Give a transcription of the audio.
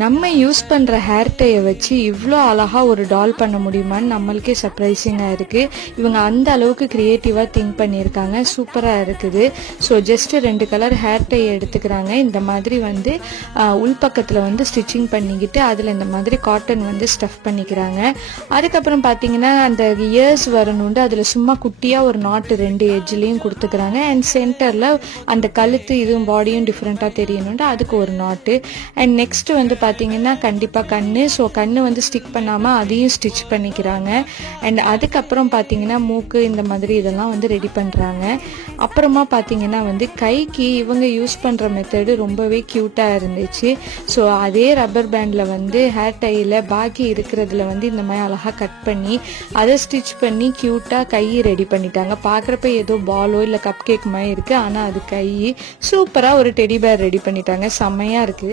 நம்ம யூஸ் பண்ற ஹேர் டையை வச்சு இவ்வளோ அழகா ஒரு டால் பண்ண முடியுமான்னு நம்மளுக்கே சர்ப்ரைசிங்கா இருக்கு. இவங்க அந்த அளவுக்கு கிரியேட்டிவா திங்க் பண்ணியிருக்காங்க. சூப்பரா இருக்குது. So just 2 colour hair dye எடுத்துக்கிறாங்க. இந்த மாதிரி வந்து உள்பக்கத்துல வந்து ஸ்டிச்சிங் பண்ணிக்கிட்டு அதுல இந்த மாதிரி காட்டன் வந்து ஸ்டஃப் பண்ணிக்கிறாங்க. அதுக்கப்புறம் பாத்தீங்கன்னா அந்த இயர்ஸ் வரணுண்டு அதுல சும்மா குட்டியா ஒரு நாட்டு 2 எட்ஜ்லயும் கொடுத்துக்கிறாங்க. அண்ட் சென்டர்ல அந்த கழுத்து இதுவும் பாடியும் டிஃப்ரெண்டா தெரியணுண்டு அதுக்கு ஒரு நாட்டு. அண்ட் நெக்ஸ்ட் வந்து பாத்தீங்கன்னா கண்டிப்பா கண்ணு. ஸோ கண்ணு வந்து ஸ்டிக் பண்ணாம அதையும் ஸ்டிச் பண்ணிக்கிறாங்க. அண்ட் அதுக்கப்புறம் பாத்தீங்கன்னா மூக்கு இந்த மாதிரி இதெல்லாம் வந்து ரெடி பண்றாங்க. அப்புறமா பாத்தீங்கன்னா வந்து கைக்கு இவங்க யூஸ் பண்ற மெத்தடு ரொம்பவே கியூட்டா இருந்துச்சு. ஸோ அதே ரப்பர் பேண்ட்ல வந்து ஹேர் டைல பாக்கி இருக்கிறதுல வந்து இந்த மாதிரி அழகா கட் பண்ணி அதை ஸ்டிச் பண்ணி கியூட்டா கை ரெடி பண்ணிட்டாங்க. பாக்குறப்ப ஏதோ பாலோ இல்ல கப் கேக் மாதிரி இருக்கு. ஆனா அது கை. சூப்பரா ஒரு டெடி பேர் ரெடி பண்ணிட்டாங்க. செம்மையா இருக்கு.